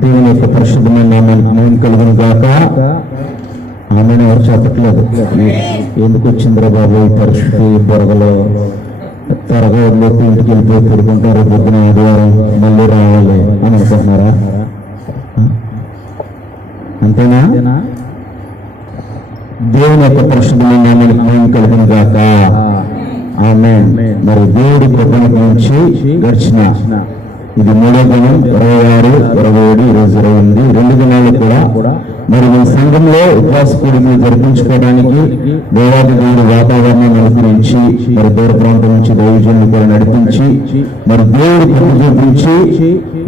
దేవుని యొక్క పరిశుద్ధమైన నామానికి మహిమ కలుగును గాక. ఆమెను ఎవరు చెప్పట్లేదు. ఎందుకు వచ్చిందిరా బాబు ఈ పరిస్థితి, బొరగలో త్వరగా వదిలేసి ఇంటికి వెళ్ళిపోయి పెడుకుంటారు, పొద్దున ఆదివారం మళ్ళీ రావాలి అని అనుకుంటున్నారా? అంతేనా? దేవుని యొక్క పరిశుద్ధమైన నామానికి మహిమ కలుగును గాక. ఆమేన్. మరి దేవుడి కృపణ నుంచి గడిచిన ఇది 3వ దినం, 26, 27, 28 2 దినాలు కూడా మరి మన సంఘంలో ఉపవాస కూడికలు జరిపించుకోవడానికి దేవాది దేవుడి వాతావరణాన్ని అనుగ్రహించి మరి దూర ప్రాంతం నుంచి దైవజనులు కూడా నడిపించి మరి దేవుడి కృప చూపించి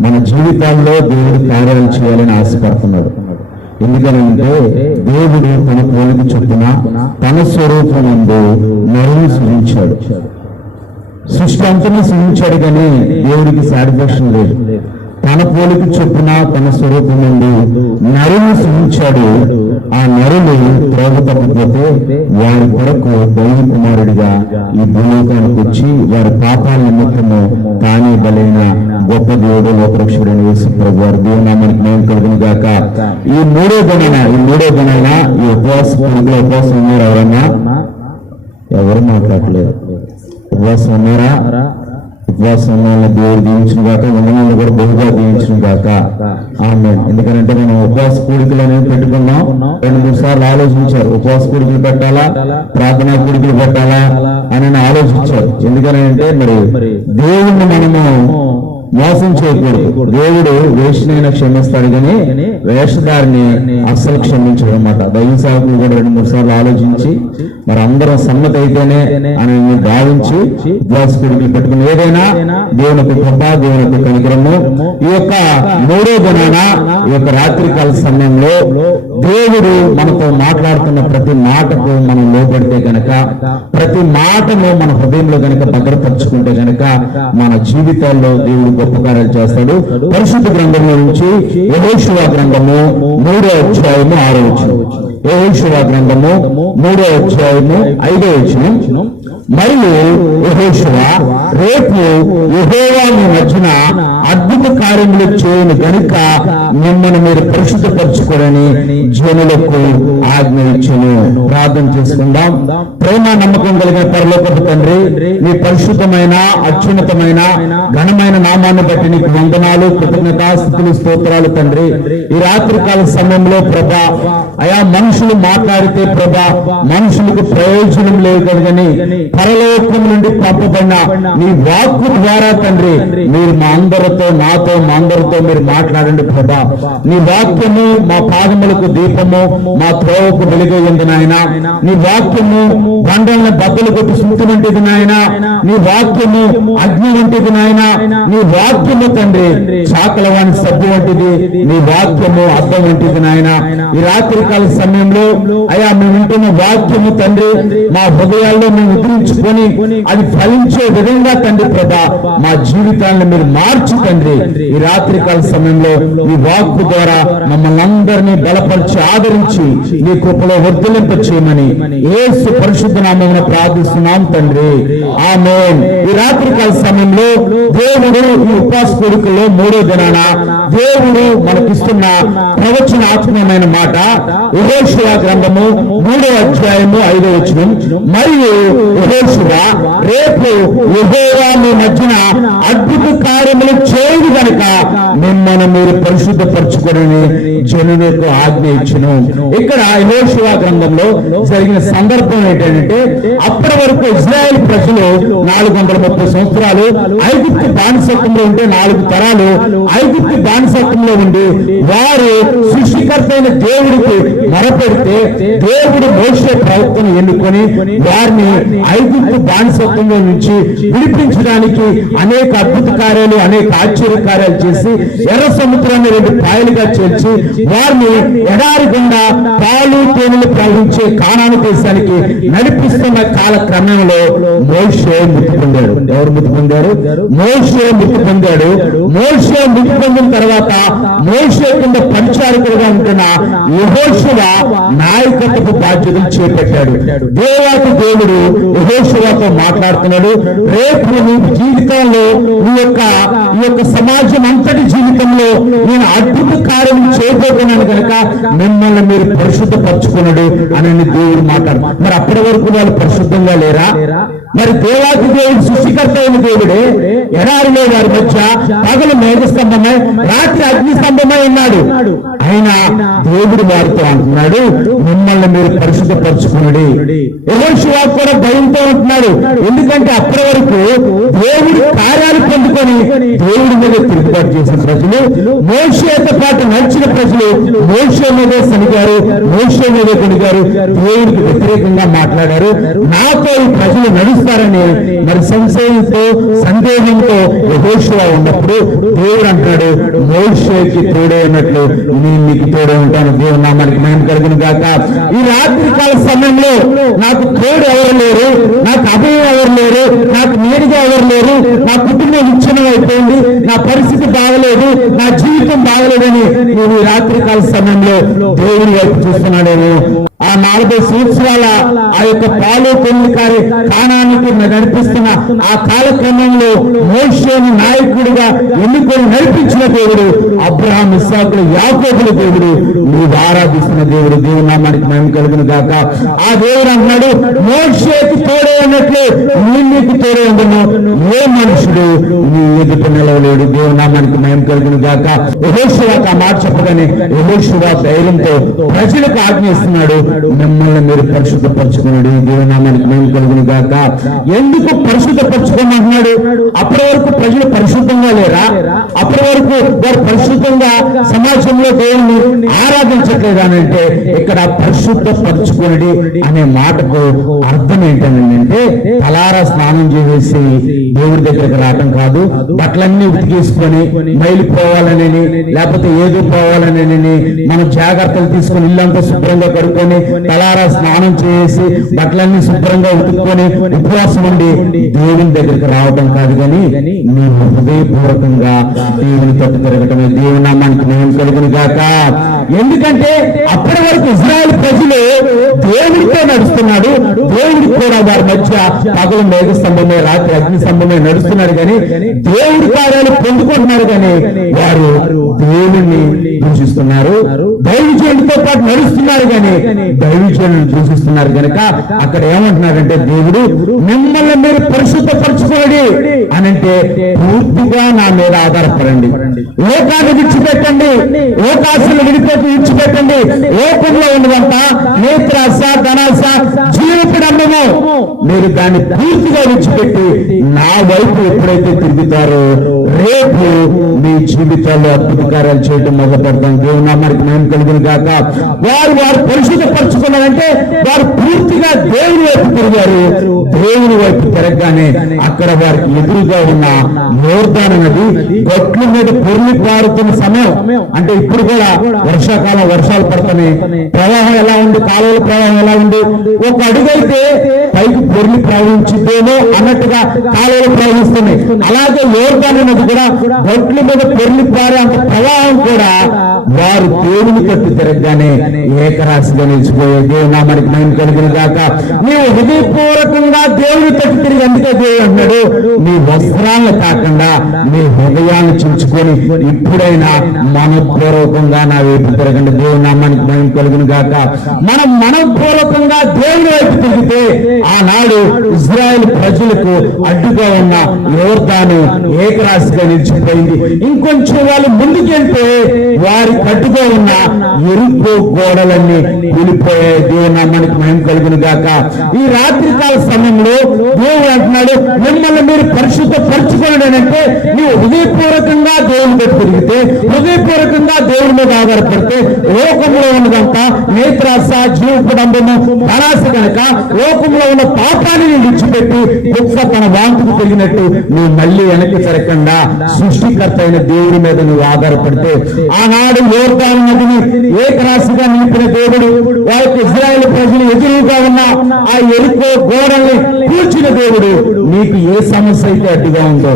మన జీవితాల్లో దేవుడి కార్యాలు చేయాలని ఆశపడుతున్నాడు. ఎందుకనంటే దేవుడు తన పోలిక చొప్పున తన స్వరూపమందు నరుని సృజించాడు. సృష్టి అంతని సృజించాడు కానీ దేవుడికి సాటిస్ఫాక్షన్ లేదు. తన పోలిక చొప్పున తన స్వరూపం నుండి నరుని సృజించాడు. ఆ నరులు త్రోవ తప్పిపోతే వారి కొరకు దైవ కుమారుడిగా ఈ భూలోకానికి వచ్చి వారి పాపాల నిమిత్తము తానే బలైన గొప్ప దేవుడు లోకరక్షకుడైన యేసు ప్రభు వారి దేవునామానికి మహిమ కలుగును గాక. ఈ 3వ గణన ఈ ఉపవాస కూడికలో ఉపవాసం ఉన్నారు ఎవరన్నా? ఎవరు మాట్లాడలేదు. ఉపవాసం ఉన్నారా? ఉపవాసం ఉన్న దేవుడు దీవించిన గాక, ఉండని కూడా బహుగా దీవించిన గాక. ఆమేన్. ఎందుకంటే మనం ఉపవాస కూడికలు అనేవి పెట్టుకున్నాం. 2-3 సార్లు ఆలోచించారు, ఉపవాస కూడికలు పెట్టాలా, ప్రార్థనా కూడికలు పెట్టాలా అని ఆలోచించారు. ఎందుకనంటే మరి దేవుణ్ణి మనము మోసం చేయకూడదు. దేవుడు వేషనైనా క్షమిస్తాడు కానీ వేషధారిని అస్సలు క్షమించడు అన్నమాట. దైవ సేవకులు కూడా 2-3 సార్లు ఆలోచించి మరి అందరం సమ్మతి అయితేనే అని భావించి ఉపవాస కూడికలు పెట్టుకుని ఏదైనా దేవుని కృప, దేవుని కనికరము. ఈ యొక్క 3వ దినాన ఈ యొక్క రాత్రికాల సమయంలో దేవుడు మనతో మాట్లాడుతున్న ప్రతి మాటకు మనం లోబడితే గనక, ప్రతి మాటను మన హృదయంలో గనక భద్రపరుచుకుంటే గనక మన జీవితాల్లో దేవుడు గొప్ప కార్యాలు చేస్తాడు. పరిశుద్ధ గ్రంథంలో నుంచి యెహోషువ గ్రంథము 3వ అధ్యాయము 6వ వచనం. యెహోషువ గ్రంథము 3వ అధ్యాయము 5వ వచనం. మరియు యెహోషువ, రేపు యెహోవా మీ మధ్యన అద్భుత కార్యములు చేయను గనుక మిమ్మల్ని మీరు పరిశుద్ధపరచుకోరని జనులకు ఆజ్ఞ ఇచ్చెను. ప్రార్థన చేసుకుందాం. ప్రేమ నమ్మకం కలిగిన పరలోకపు తండ్రి, నీ పరిశుద్ధమైన అత్యున్నతమైన ఘనమైన నామాన్ని బట్టి నీకు వందనాలు, కృతజ్ఞతాస్తుతులు, స్తోత్రాలు తండ్రి. ఈ రాత్రికాల సమయంలో ప్రభా అయా మనుషులు మాట్లాడితే ప్రభా మనుషులకు ప్రయోజనం లేదు కనుకని పరలోకం నుండి పంపబడిన నీ వాక్కు ద్వారా తండ్రి మీరు మా అందరితో, నాతో, మా అందరితో మీరు మాట్లాడండి ప్రభా. నీ వాక్యము మా పాదములకు దీపము, మా త్రోవకు వెలుగైంది నాయన. నీ వాక్యము బండలను బద్దలు కొట్టి సుత్తి వంటిది నాయన. నీ వాక్యము అగ్ని వంటిది నాయన. నీ వాక్యము తండ్రి చాకల వాని సబ్బు వంటిది. నీ వాక్యము అద్దం వంటిది నాయన. ఈ రాత్రికాల సమయంలో అయా మేము వింటున్న వాక్యము తండ్రి మా హృదయాల్లో మేము ఉద్ధరించుకొని అది ఫలించే విధంగా తండ్రి ప్రభా మా జీవితాలను మీరు మార్చి తండ్రి ఈ రాత్రికాల సమయంలో ఈ వాక్కు ద్వారా మమ్మల్ని అందరినీ బలపరిచి ఆదరించి నీ కృపలో వర్ధిల్లింప చేయమని యేసు పరిశుద్ధ నామమున ప్రార్థిస్తున్నాం తండ్రి. ఆమేన్. ఈ రాత్రికాల సమయంలో దేవుడు ఈ ఉపవాస కూడికల్లో 3వ దినాన దేవుడు మనకిస్తున్న ప్రవచనాత్మకమైన మాట యెహోషువ గ్రంథము 3వ అధ్యాయము 5వ వచనం. మరియు యెహోషువ, రేపు యెహోవా మీ మధ్యన అద్భుత కార్యములు చేయదు కనుక మిమ్మల్ని మీరు పరిశుద్ధపరచుకోరని జనులకు ఆజ్ఞ ఇచ్చెను. ఇక్కడ యెహోషువ గ్రంథంలో జరిగిన సందర్భం ఏంటంటే అప్పటి వరకు ఇజ్రాయెల్ ప్రజలు 430 సంవత్సరాలు ఐగుప్తు బానిసత్వంలో ఉంటే 4 తరాలు ఐగుప్తు బానిసత్వంలో ఉండి వారు సృష్టికర్త అయిన దేవుడికి మొరపెడితే దేవుడు మోషే ప్రవక్తను ఎన్నుకొని వారిని ఐగుప్తు బానిసత్వంలో నుంచి విడిపించడానికి అనేక అద్భుత కార్యాలు, అనేక ఆశ్చర్య కార్యాలు చేసి ఎర్ర సముద్రాన్ని 2 పాయలుగా చేర్చి వారిని ఎడారి గుండా పాలు తేనెలు ప్రవహించే కానాను దేశానికి నడిపిస్తున్న కాల క్రమంలో మోషే మృతి పొందాడు. ఎవరు మృతి పొందారు? మోషే మృతి పొందాడు. మోషే మృతి పొందిన తర్వాత మోషే కింద పరిచారకులుగా ఉంటున్న యెహోషువ నాయకత్వపు బాధ్యతలు చేపట్టాడు. దేవాది దేవుడు యెహోషువతో మాట్లాడుతున్నాడు. రేపు నీ జీవితంలో ఈ యొక్క సమాజం అంతటి జీవితంలో నేను అద్భుత కార్యం చేయబోతున్నాను కనుక మిమ్మల్ని మీరు పరిశుద్ధపరచుకున్నాడు అని దేవుడు మాట్లాడు. మరి అప్పటి వరకు వాళ్ళు పరిశుద్ధంగా లేరా? మరి దేవాది దేవుడు సృష్టికర్త అయిన దేవుడే ఎడారిలో వారి మధ్య పగలు మేఘస్తంభమై రాత్రి అగ్ని స్తంభమై ఉన్నాడు. ఆయన దేవుడు వారితో అంటున్నాడు, మిమ్మల్ని మీరు పరిశుద్ధపరచుకున్నాడు. యెహోషువ కూడా భయంతో ఉంటున్నాడు. ఎందుకంటే అప్పటి వరకు దేవుడి కార్యాలు పొందుకొని దేవుడి మీద తిరుగుబాటు చేసిన ప్రజలు, మోషేతో పాటు నడిచిన ప్రజలు మోషే మీదే సనిగారు, మోషే మీదే కొనిగారు, దేవుడికి వ్యతిరేకంగా మాట్లాడారు. నాతో ఈ ప్రజలు నడుస్తారని మరి సంశయంతో సందేహంతో యెహోషువ ఉన్నప్పుడు దేవుడు అంటాడు, మోషేకి తోడే ఉన్నట్లు నేను నీకు తోడే ఉంటాను. దేవుడు నామానికి మహిమ కలుగును గాక. ఈ రాత్రి కాల సమయంలో నాకు తోడు ఎవరు లేరు, నాకు అభయం ఎవరు లేరు, నాకు నేరుగా ఎవరు లేరు, నా కుటుంబం విచ్ఛిన్నం అయిపోయింది, నా పరిస్థితి బాగలేదు, నా జీవితం బాగలేదని నేను ఈ రాత్రి కాల సమయంలో దేవుని వైపు చూస్తున్నాడేమో. ఆ 40 సంవత్సరాల ఆ యొక్క పాలు పొందికారి కానానికి నడిపిస్తున్న ఆ కాలక్రమంలో మోషేను నాయకుడిగా ఎన్నుకొని నడిపించిన దేవుడు, అబ్రహాం, ఇస్సాకులు, యాకోబుల దేవుడు, నువ్వు ఆరాధిస్తున్న దేవుడు. దేవుడు నామానికి మహిమ కలుగును గాక. ఆ దేవుడు అంటున్నాడు, మోషేకి తోడే ఉన్నట్లు నీకు తోడే ఉండను, ఏ మనుషుడు నీ ఎదుట నిలవలేడు. దేవుడు నామానికి మహిమ కలుగును గాక. యెహోషువకు ఆ మాట చెప్పగానే యెహోషువ ధైర్యంతో ప్రజలకు ఆజ్ఞయిస్తున్నాడు, మిమ్మల్ని మీరు పరిశుద్ధపరచుకున్నాడు. దేవునామానికి మహిమ కలుగును గాక. ఎందుకు పరిశుద్ధపరచుకోమంటున్నాడు? అప్పటి వరకు ప్రజలు పరిశుద్ధంగా లేరా? అప్పటి వరకు వారు పరిశుద్ధంగా సమాజంలో దేవుని ఆరాధించట్లేదు అని అంటే ఇక్కడ పరిశుద్ధపరచుకునడి అనే మాటకు అర్థం ఏంటంటే తలారా స్నానం చేసేసి దేవుడి దగ్గరికి రావటం కాదు, బట్టలన్నీ ఉతికేసుకొని మైలిపోవాలని లేకపోతే ఏదో పోవాలని మనం జాగ్రత్తలు తీసుకొని ఇల్లంతా శుభ్రంగా కడుక్కొని తలారా స్నానం చేసి బట్టలన్నీ శుభ్రంగా ఉతుక్కొని ఉపవాసం ఉండి దేవుని దగ్గరికి రావడం కాదు, కానీ నీవు హృదయపూర్వకంగా దేవుని తట్టు తిరగటమే. దేవుని నామానికి మహిమ కలుగును గాక. ఎందుకంటే అప్పటి వరకు ఇశ్రాయేలు ప్రజలు దేవుడితో నడుస్తున్నాడు, దేవుడికి కూడా వారి మధ్య పగలు మేఘ స్తంభమే రాత్రి అగ్ని స్తంభమే నడుస్తున్నాడు, కానీ దేవుడి కార్యాలు పొందుకుంటున్నారు, కానీ వారు దేవుడిని దూషిస్తున్నారు. దైవజనుడితో పాటు నడుస్తున్నారు, కానీ దైవజనులను దూషిస్తున్నారు. కనుక అక్కడ ఏమంటున్నాడంటే దేవుడు, మిమ్మల్ని మీరు పరిశుద్ధపరచుకోండి అనంటే పూర్తిగా నా మీద ఆధారపడండి, లోకాన్ని విడిచిపెట్టండి, లోకాశలు విడిచిపెట్టండి. లోకంలో ఉన్నదంతా నేత్రాశ, ధనాశ, జీవితము, మీరు దాన్ని పూర్తిగా విడిచిపెట్టి నా వైపు ఎప్పుడైతే తిరుగుతారో రేపు మీ జీవితాల్లో అద్భుత కార్యాలు చేయడం మొదలుపెడతాం. దేవుని నామానికి మహిమ కలుగును గాక. వారు పరిశుద్ధపరచుకున్నారంటే వారు పూర్తిగా దేవుని వైపు తిరిగారు. దేవుని వైపు తిరగగానే అక్కడ వారికి ఎదురుగా ఉన్న యోర్దాను నది గొట్ల మీద పొర్లి పారుతున్న సమయం. అంటే ఇప్పుడు కూడా వర్షాకాలం, వర్షాలు పడుతున్నాయి, ప్రవాహం ఎలా ఉంది, కాలువల ప్రవాహం ఎలా ఉంది, ఒక అడుగైతే పైకి పొర్లి ప్రవహించుతేనో అన్నట్టుగా కాలువలు ప్రవహిస్తున్నాయి. అలాగే యోర్దాను నది కూడా గొట్ల మీద పొర్లి పారే అంత ప్రవాహం కూడా వారు దేవుని తట్టు తిరగగానే ఏకరాశిగా నిలిచిపోయే. దేవుని నామానికి మహిమ కలుగును గాక. నీవు హృదయపూర్వకంగా దేవుని తట్టు తిరిగి, అందుకే దేవుడు అన్నాడు, నీ వస్త్రాలను కాకుండా నీ హృదయాన్ని చించుకొని ఇప్పుడైనా మనపూర్వకంగా నా వైపు తిరగండి. దేవుని నామానికి మహిమ కలుగును గాక. మనం మనపూర్వకంగా దేవుని వైపు తిరిగితే ఆనాడు ఇశ్రాయేలు ప్రజలకు అడ్డుగా ఉన్న యోర్దాను ఏకరాశిగా నిలిచిపోయింది. ఇంకొంచెం వాళ్ళు ముందుకెళ్తే వారి కట్టుగా ఉన్న ఎరుపు గోడలన్నీ కూలిపోయాయి. దేవుని నామానికి మహిమ కలుగును గాక. ఈ రాత్రి కాల సమయంలో దేవుడు అంటున్నాడు, మిమ్మల్ని మీరు పరిశుద్ధపరచుకోండి అంటే నీవు హృదయపూర్వకంగా దేవుని వైపు తిరిగితే, హృదయపూర్వకంగా దేవుని మీద ఆధారపడితే లోకంలో ఉన్నదంతా నేత్రాశ, జీవకుడంబము, ధనాశ కనుక లోకంలో ఉన్న పాపాన్ని విడిచిపెట్టి కుక్క తన వాంతుకు తిరిగినట్టు నువ్వు మళ్ళీ వెనక్కి తిరగకుండా సృష్టికర్త అయిన దేవుడి మీద నువ్వు ఆధారపడితే ఆనాడు యోర్దాను నదిని ఏకరాశిగా నింపిన దేవుడు వారికి ఇశ్రాయేలు ప్రజలు ఎదురుగా ఉన్న ఆ ఎరుకో గోడల్ని కూర్చిన దేవుడు నీకు ఏ సమస్య అయితే అడ్డుగా ఉందో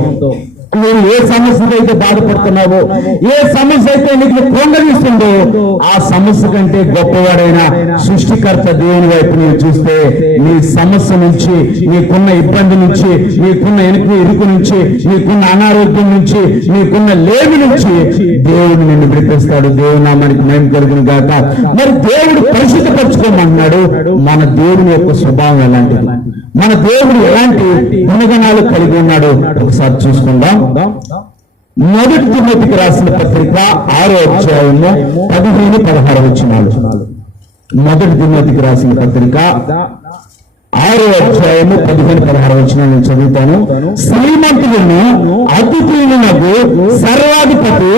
నువ్వు ఏ సమస్యతో అయితే బాధపడుతున్నావో, ఏ సమస్య అయితే నీకు కొండగిస్తుందో, ఆ సమస్య కంటే గొప్పవాడైన సృష్టికర్త దేవుని వైపు నువ్వు చూస్తే నీ సమస్య నుంచి, నీకున్న ఇబ్బంది నుంచి, నీకున్న ఇరుకు నుంచి, నీకున్న అనారోగ్యం నుంచి, నీకున్న లేమి నుంచి దేవుడు నిన్ను విడిపిస్తాడు. దేవుని నామానికి మహిమ కలుగును గాక. మరి దేవుడు పరిశుద్ధపరచుకోమన్నాడు. మన దేవుని యొక్క స్వభావం ఎలాంటిది, మన దేవుడు ఎలాంటి గుణగణాలు కలిగి ఉన్నాడు ఒకసారి చూసుకుందాం. మొదటి తిమోతికి రాసిన పత్రిక 6వ అధ్యాయము 15-16 వచనాలు. మొదటి తిమోతికి రాసిన పత్రిక 6వ అధ్యాయము 15-16 వచనాలు నేను చదువుతాను. శ్రీమంతులను అతిథులకు సర్వాధిపతి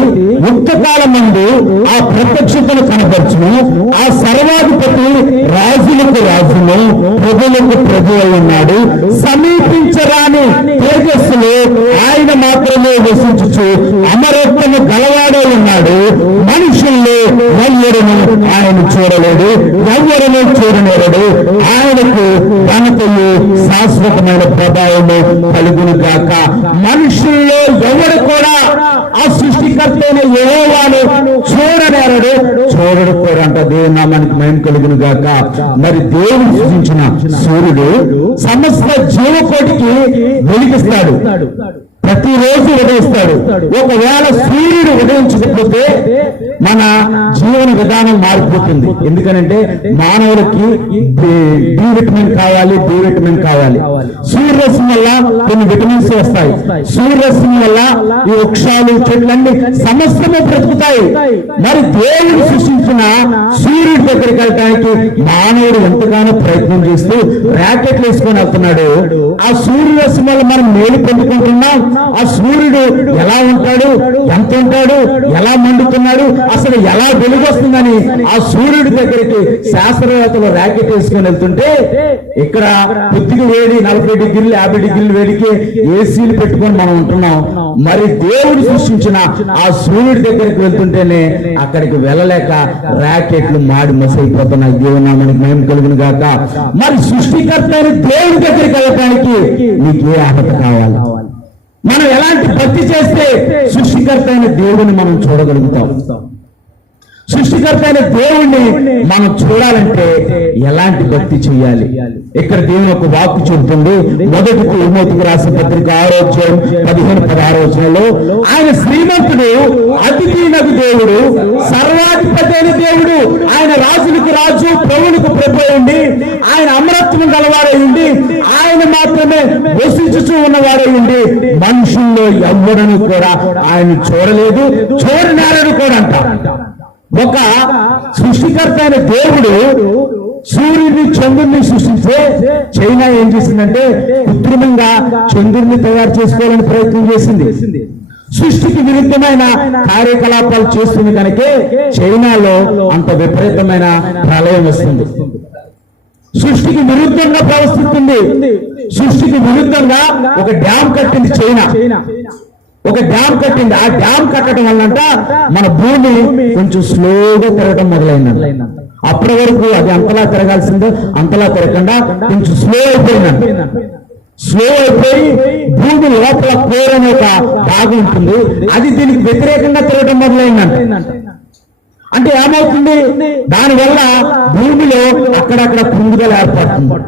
యుక్తకాలమందు ఆ ప్రత్యక్షతను కనపరచును. ఆ సర్వాధిపతి రాజులకు రాజును, ప్రభులకు ప్రభు అయి ఉన్నాడు. సమీపించరాని తేజస్సులో ఆయన మాత్రమే వసించుచు అమరత్వము గలవాడే ఉన్నాడు. మనుషుల్లో ఎవ్వరను ఆయన చూడలేడు, ఎవ్వరను చూడలేడు. ఆయనకు ఘనతయు శాశ్వతమైన ప్రభావము కలుగును గాక. మనుషుల్లో ఎవడు కూడా ఆ సృష్టికర్త అయిన యెహోవాను చూడనేరడు, చూడడు కూడా అంట. దేవుని నామానికి మహిమ కలుగును గాక. మరి దేవుడు సృష్టించిన సూర్యుడు సమస్త జీవకోటికి వెలిగిస్తాడు, ప్రతిరోజు ఉదయిస్తాడు. ఒకవేళ సూర్యుడు ఉదయించకపోతే మన జీవన విధానం మారిపోతుంది. ఎందుకనంటే మానవులకి డి విటమిన్ కావాలి, డి విటమిన్ కావాలి. సూర్యరశ్మి వల్ల కొన్ని విటమిన్స్ వస్తాయి. సూర్యరశ్మి వల్ల ఈ వృక్షాలు, చెట్లన్నీ సమస్తము బ్రతుకుతాయి. మరి దేవుడు సృష్టించిన సూర్యుడి దగ్గరికి వెళ్ళడానికి మానవుడు ఎంతగానో ప్రయత్నం చేస్తూ ర్యాకెట్లు వేసుకొని వెళ్తున్నాడు. ఆ సూర్యరశ్మి వల్ల మనం మేలు పొందుకుంటున్నాం. ఆ సూర్యుడు ఎలా ఉంటాడు, ఎంత ఉంటాడు, ఎలా మండుతున్నాడు, అసలు ఎలా వెలుగొస్తుందని ఆ సూర్యుడి దగ్గరికి శాస్త్రవేత్తలు ర్యాకెట్ వేసుకొని వెళ్తుంటే, ఇక్కడ కొద్దిగా వేడి 40 డిగ్రీలు 50 డిగ్రీలు వేడికి ఏసీలు పెట్టుకొని మనం ఉంటున్నాం. మరి దేవుడు సృష్టించిన ఆ సూర్యుడి దగ్గరికి వెళ్తుంటేనే అక్కడికి వెళ్ళలేక ర్యాకెట్లు మాడి మసైపోతున్నాయి. దేవుని నామానికి మహిమ కలుగును గాక. మరి సృష్టికర్త అయిన దేవుడి దగ్గరికి వెళ్ళడానికి నీకు ఏ అర్హత కావాలి? మనం ఎలాంటి భక్తి చేస్తే సృష్టికర్త అయిన దేవుడిని మనం చూడగలుగుతాం? సృష్టికర్త అయిన దేవుణ్ణి మనం చూడాలంటే ఎలాంటి భక్తి చేయాలి? ఇక్కడ దేవుని ఒక వాక్కు చెబుతుంది. మొదటి తిమోతికి రాసిన పత్రిక 6వ అధ్యాయం 15-16 వచనంలో, ఆయన శ్రీమంతుడు, అతిథినగు దేవుడు, సర్వాధిపతి అయిన దేవుడు. ఆయన రాజులకు రాజు, ప్రభువులకు ప్రభు అయ్యుండి, ఆయన అమరత్వం గలవాడై ఉండి, ఆయన మాత్రమే వసించుచూ ఉన్నవాడై ఉండి, మనుషుల్లో ఎవ్వడను కూడా ఆయన చూడలేదు, చూడనేరడు కూడా అంటారు. ఒక సృష్టికర్త అయిన దేవుడు సూర్యుడిని, చంద్రుడిని సృష్టిస్తే చైనా ఏం చేసిందంటే కృత్రిమంగా చంద్రుడిని తయారు చేసుకోవాలని ప్రయత్నం చేసింది. సృష్టికి విరుద్ధమైన కార్యకలాపాలు చేస్తుంది కనుకే చైనాలో అంత విపరీతమైన ప్రళయం వస్తుంది. సృష్టికి విరుద్ధంగా ప్రవర్తిస్తుంది. సృష్టికి విరుద్ధంగా ఒక డ్యామ్ కట్టింది చైనా. ఒక డ్యామ్ కట్టింది. ఆ డ్యామ్ కట్టడం వల్లంట మన భూమి కొంచెం స్లోగా తిరగడం మొదలైందంట. అప్పటి వరకు అది అంతలా తిరగాల్సిందో అంతలా తిరగకుండా కొంచెం స్లో అయిపోయిందంట. స్లో అయిపోయి భూమి లోపల కోర్ అనే ఒక భాగం ఉంటుంది, అది దీనికి వ్యతిరేకంగా తిరగడం మొదలైందంట. అంటే ఏమవుతుంది? దానివల్ల భూమిలో అక్కడక్కడ పుంగుదలు ఏర్పడుతుంది.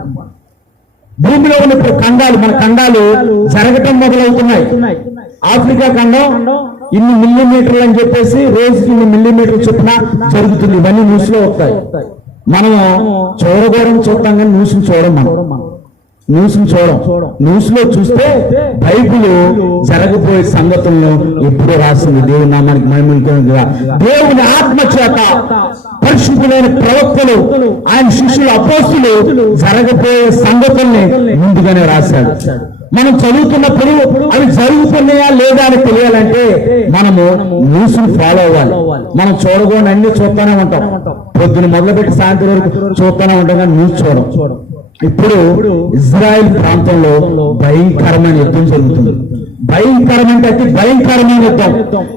భూమిలో ఉన్న ఖండాలు, మన ఖండాలు జరగటం మొదలవుతున్నాయి. ఆఫ్రికా ఖండం ఇన్ని మిల్లీమీటర్లు అని చెప్పేసి రోజుకి ఇన్ని మిల్లీమీటర్లు చొప్పున జరుగుతుంది. ఇవన్నీ న్యూస్ లో వస్తాయి. మనం చూడగోరం చూస్తాం కానీ న్యూస్ చూడం. న్యూస్ లో చూస్తే బైబిల్ జరగబోయే సంగతులను ఎప్పుడూ రాసింది. దేవుని నామానికి మహిమ. దేవుని ఆత్మ చేత పరిశుద్ధులైన ప్రవక్తలు, ఆయన శిష్యులు, అపోస్తులు జరగబోయే సంగతుల్ని ముందుగానే రాశాడు. మనం చదువుతున్నప్పుడు అవి జరుగుతున్నాయా లేదా అని తెలియాలంటే మనము న్యూస్ ఫాలో అవ్వాలి. మనం చూడకుండా అన్ని చూస్తూనే ఉంటాం. పొద్దున మొదలుపెట్టి సాయంత్రం వరకు చూస్తూనే ఉంటాం కానీ న్యూస్ చూడం. ఇప్పుడు ఇజ్రాయెల్ ప్రాంతంలో భయంకరమైన యుద్ధం జరుగుతుంది. భయంకరమైన అతి భయంకరమైన యుద్ధం.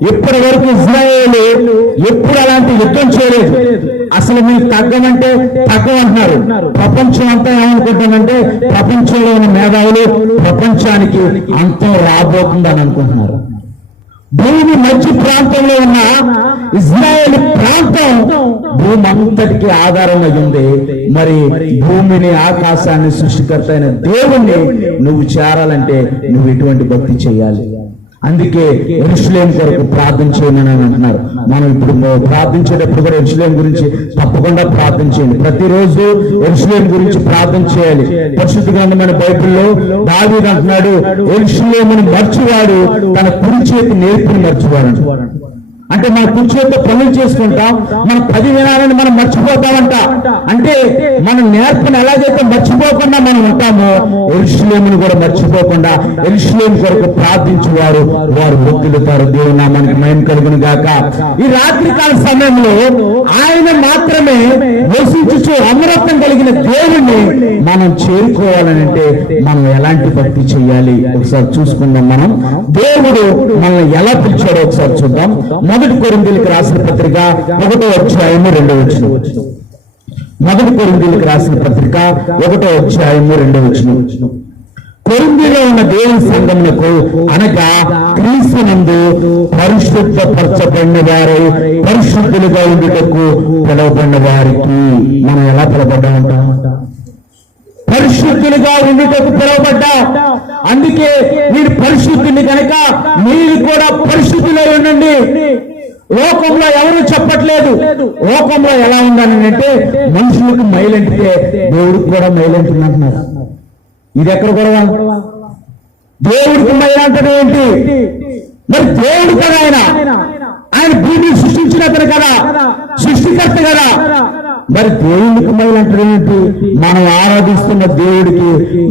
ఇప్పటి వరకు ఇజ్రాయేల్ ఎప్పుడు అలాంటి యుద్ధం చేయలేదు. అసలు మీరు తగ్గమంటే తగ్గమంటున్నారు. ప్రపంచం అంతా ఏమనుకుంటుందంటే ప్రపంచంలో ఉన్న మేధావులు ప్రపంచానికి అంతం రాబోతుందని అనుకుంటున్నారు. భూమి మధ్య ప్రాంతంలో ఉన్న ఇజ్రాయేల్ ప్రాంతం భూమి అంతటికి ఆధారంగా ఉంది. మరి భూమిని ఆకాశాన్ని సృష్టికర్త అయిన దేవుణ్ణి నువ్వు చేరాలంటే నువ్వు ఎటువంటి భక్తి చేయాలి? అందుకే యెరూషలేము కొరకు ప్రార్థన చేయమని అంటున్నారు. మనం ఇప్పుడు ప్రార్థించేటప్పుడు కూడా యెరూషలేము గురించి తప్పకుండా ప్రార్థన చేయండి. ప్రతిరోజు యెరూషలేము గురించి ప్రార్థన చేయాలి. పరిశుద్ధ గ్రంథమైన బైబిల్లో దావీదు అంటున్నాడు, యెరూషలేమును మర్చివాడు తన కుడి చేతి నేర్పుని మర్చివాడు. అంటే మన కుడి చేతితో పనులు చేసుకుంటాం, మన 10 దినాలని మనం మర్చిపోతామంట. అంటే మన నేర్పుని ఎలాగైతే మర్చిపోకుండా మనం ఉంటామో యెరూషలేమును కూడా మర్చిపోకుండా యెరూషలేము కొరకు ప్రార్థించేవారు వారు వర్ధిల్లుతారు. దేవుని నామానికి మహిమ కలుగును గాక. ఈ రాత్రికాల సమయంలో ఆయన మాత్రమే వసించుచు అమరత్వం కలిగిన దేవుణ్ణి మనం చేరుకోవాలనంటే మనం ఎలాంటి భక్తి చేయాలి ఒకసారి చూసుకుందాం. మనం దేవుడు మనల్ని ఎలా పిలిచాడో ఒకసారి చూద్దాం. 1 కొరింథీయులకు రాసిన పత్రిక 1వ అధ్యాయము 2వ వచనం. 1 కొరింథీయులకు రాసిన పత్రిక 1వ అధ్యాయము 2వ వచనం. కొరింథీలో ఉన్న దేవుని సంఘమునకు అనగా క్రీస్తునందు పరిశుద్ధపరచబడిన వారై పరిశుద్ధులుగా ఉండుటకు పిలువబడిన వారికి మనం ఎలా పిలువబడ్డామంటాం? పరిశుద్ధులుగా ఉండుటకు పిలువబడ్డా. అందుకే మీరు పరిశుద్ధుని కనుక మీరు కూడా పరిశుద్ధులై ఉండండి. లోకంలో ఎవరు చెప్పట్లేదు లోకంలో ఎలా ఉండాలని అంటే మనుషులకు మైలంటితే దేవుడికి కూడా మైలంటుంది అంటున్నారు. ఇది ఎక్కడ కూడా దేవుడికి మైలంటడం ఏంటి? మరి దేవుడు కదా ఆయన భూమిని సృష్టించినతను కదా, సృష్టికర్త కదా. మరి దేవుడికి మైలు అంటే ఏంటి? మనం ఆరాధిస్తున్న దేవుడికి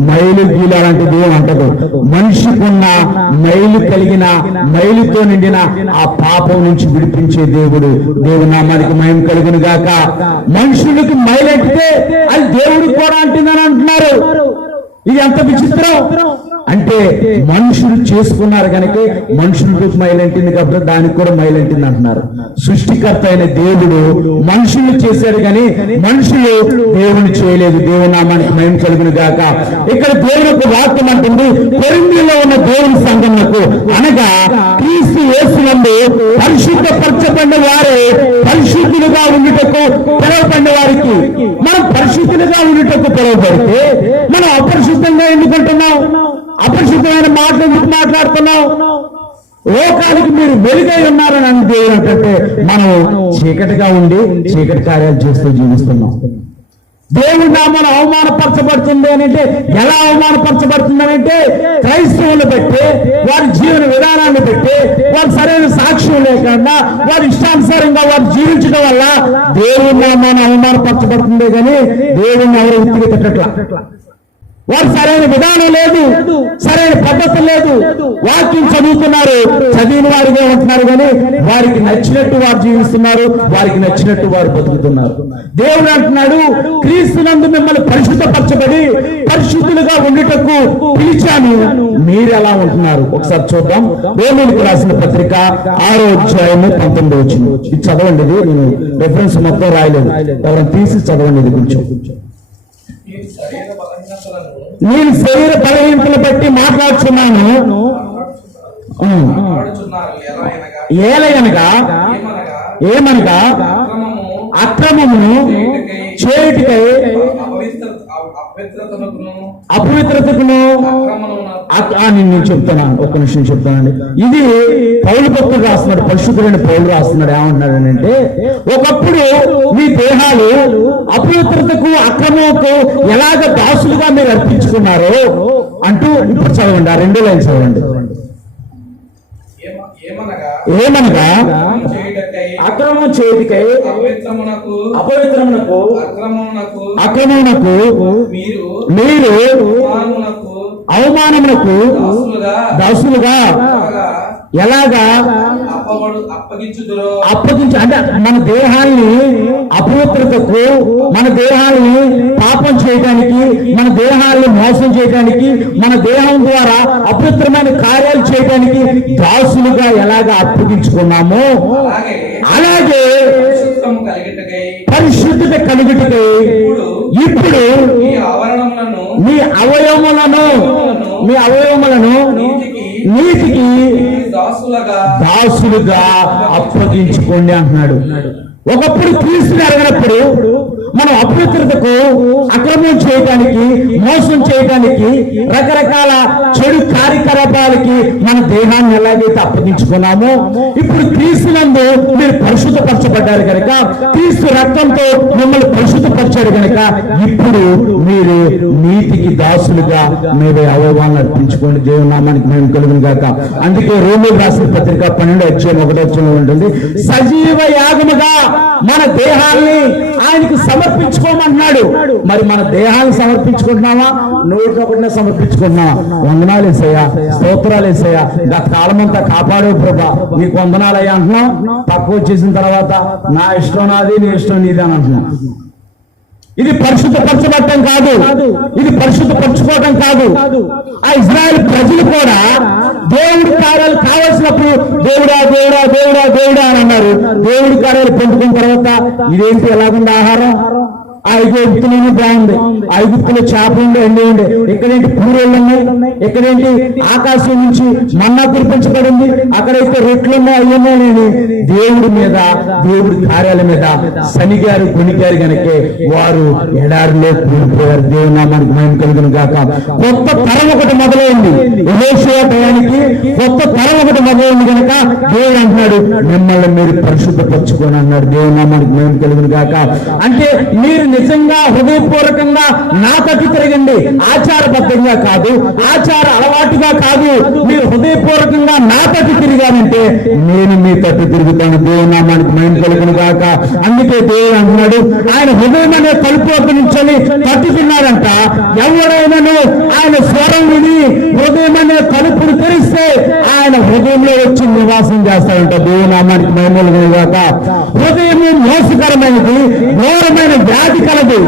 మైలు గీలు అలాంటి దేవుడు అంటదు. మనిషికున్న మైలు కలిగిన మైలుతో నిండిన ఆ పాపం నుంచి విడిపించే దేవుడు. దేవుని నామానికి మహిమ కలుగును గాక. మనుషులకి మైలెట్టితే అది దేవుడికి కూడా అంటుందని అంటున్నారు. ఇది ఎంత విచిత్రం అంటే మనుషులు చేసుకున్నారు కనుక మనుషులకు మైలంటింది కాబట్టి దానికి కూడా మైలంటింది అంటున్నారు. సృష్టికర్త అయిన దేవుడు మనుషులు చేశారు కానీ మనుషులు దేవుని చేయలేదు. దేవుని నామానికి మహిమ కలుగును గాక. ఇక్కడ దేవుని యొక్క వాక్యం అంటుంది, కొరింథీలో ఉన్న దేవుని సంఘమునకు అనగా క్రీస్తు యేసునందు పరిశుద్ధపరచబడిన వారే పరిశుద్ధులుగా ఉండుటకు పిలువబడిన వారికి. మనం పరిశుద్ధులుగా ఉండుటకు పిలువబడితే మనం అపరిశుద్ధంగా ఎందుకుంటున్నాం? అపరిశుద్ధమైన మాటలు ఎందుకు మాట్లాడుతున్నాం? లోకానికి మీరు వెలుగై ఉన్నారని అని దేవుడు అంటే మనం చీకటిగా ఉండి చీకటి కార్యాలు చేస్తూ జీవిస్తున్నాం. దేవుడి నామం అవమానపరచబడుతుంది అని అంటే ఎలా అవమానపరచబడుతుంది అని అంటే క్రైస్తవులు పెట్టి వారి జీవన విధానాన్ని పెట్టి వారు సరైన సాక్ష్యం లేకుండా వారి ఇష్టానుసారంగా వారు జీవించడం వల్ల దేవుడి నామాన్ని అవమానపరచబడుతుందే కానీ దేవుడిని ఎవరు ఉత్తిగా పెట్టట్లా. వారు సరైన విధానం లేదు, సరైన పద్ధతి లేదు. వాక్యం చదువుతున్నారు, చదివిన వారిగా ఉంటున్నారు కానీ వారికి నచ్చినట్టు వారు జీవిస్తున్నారు, వారికి నచ్చినట్టు వారు బతుకుతున్నారు. దేవుడు అంటున్నాడు, క్రీస్తునందు మిమ్మల్ని పరిశుద్ధపరచబడి పరిశుద్ధులుగా ఉండుటకు పిలిచాను, మీరు ఎలా ఉంటున్నారు? ఒకసారి చూద్దాం. రోమీయులకు రాసిన పత్రిక 6వ అధ్యాయము 19వ వచనం. ఇది చదవండి. ఇది నేను రెఫరెన్స్ మొత్తం రాయలేదు, ఎవరైనా తీసి చదవండి. ఇది కొంచెం నేను శరీర బలహీనతలు బట్టి మాట్లాడుతున్నాను. ఏమనగా అక్రమమును చేయుటకై అపవిత్రతకును నేను చెప్తాను. ఒక్క నిమిషం చెప్తానండి. ఇది పౌలు భక్తుడు రాస్తున్నాడు, పరిశుద్ధుడైన పౌలు రాస్తున్నాడు. ఏమంటున్నాడు అంటే ఒకప్పుడు మీ దేహాలు అపవిత్రతకు అక్రమకు ఎలాగ దాసులుగా మీరు అర్పించుకున్నారో అంటూ ఇప్పుడు చదవండి. ఆ 2 లైన్స్ చదవండి. ఏమనగా అక్రమం చేయుటకై అపవిత్రమునకు అక్రమమునకు మీరు అవమానమునకు దాసులుగా ఎలాగా అప్పగించు అంటే మన దేహాన్ని అపవిత్రతకు, మన దేహాన్ని పాపం చేయడానికి, మన దేహాన్ని మోసం చేయడానికి, మన దేహం ద్వారా అపవిత్రమైన కార్యాలు చేయడానికి దాసులుగా ఎలాగా అప్పగించుకున్నామో అలాగే పరిశుద్ధత కలుగుటకై ఇప్పుడు మీ అవయవములను నీతికి దాసులుగా అప్పగించుకోండి అంటున్నాడు. ఒకప్పుడు క్రీస్తుని అడగనప్పుడు మనం అపవిత్రతకు, అక్రమం చేయడానికి, మోసం చేయడానికి, రకరకాల చెడు కార్యకలాపాలకి మన దేహాన్ని ఎలాగైతే అప్పగించుకున్నామో, ఇప్పుడు క్రీస్తునందు మీరు పరిశుద్ధపరచబడ్డారు కనుక, క్రీస్తు రక్తంతో మిమ్మల్ని పరిశుద్ధపరిచాడు కనుక, ఇప్పుడు మీరు నీతికి దాసులుగా మీరు అవయవాలను అర్పించుకోండి. దేవుని నామానికి మేము కలుగును గాక. అందుకే రోమీయులకు రాసిన పత్రిక 12:1 ఉంటుంది, సజీవ యాగముగా మన దేహాల్ని ఆయనకు సమర్పించుకోమంటున్నాడు. మరి మన దేహాన్ని సమర్పించుకుంటున్నావా? నోటినొకటినే సమర్పించుకుంటున్నావా? వందనాలు యేసయ్యా, స్తోత్రాలు యేసయ్యా, గత కాలం అంతా కాపాడే ప్రభా, నీకు వందనాలయ్యా అంటున్నాం. తక్కువ వచ్చేసిన తర్వాత నా ఇష్టం నాది, నీ ఇష్టం నీది అని అంటున్నాం. ఇది పరిశుద్ధపరచబడటం కాదు, ఇది పరిశుద్ధపరచుకోవటం కాదు. ఆ ఇజ్రాయెల్ ప్రజలు కూడా దేవుడి కార్యాలు కావాల్సినప్పుడు దేవుడా దేవుడా దేవుడా దేవుడా అని అన్నారు. దేవుడి కార్యాలు పొందుకున్న తర్వాత ఇదేంటి ఎలాగుంది ఆహారం? ఐగుప్తులోనే బాగుంది, ఐగుప్తులో చేప ఉండే, ఎండి ఉండే, ఎక్కడేంటి పూరేళ్ళు ఉన్నాయి, ఎక్కడేంటి ఆకాశం నుంచి మన్నా కురిపించబడింది, అక్కడైతే రొట్లు ఉన్నాయి, అయ్యున్నాయని దేవుడి మీద, దేవుడి కార్యాల మీద శనిగారు కొనిగారు గనకే వారు ఎడారిలో కూలిపోయారు. దేవుని నామానికి మహిమ కలుగును గాక. కొత్త తరం ఒకటి మొదలైంది, యెహోషువ టయానికి కొత్త తరం ఒకటి మొదలైంది కనుక దేవుడు అంటున్నాడు, మిమ్మల్ని మీరు పరిశుద్ధపరచుకొని అన్నాడు. దేవుని నామానికి మహిమ కలుగును గాక. అంటే మీరు నిజంగా హృదయపూర్వకంగా నా తట్టు తిరగండి, ఆచారబద్ధంగా కాదు, ఆచార అలవాటుగా కాదు, మీరు హృదయపూర్వకంగా నా తట్టు తిరిగానంటే నేను మీ తట్టు తిరుగుతాను. దేవుని నామానికి మహిమ కలుగును గాక. అందుకే దేవుడు అంటున్నాడు, ఆయన హృదయం అనే తలుపు వద్ద నుంచొని తట్టు తిన్నారంట. ఎవరైనాను ఆయన స్వరం విని హృదయం అనే తలుపును తెరిస్తే ఆయన హృదయంలో వచ్చి నివాసం చేస్తాడంట. దేవుని నామానికి మహిమ కలుగును గాక. హృదయము మోసకరమైనది, ఘోరమైన వ్యాధి కలదు.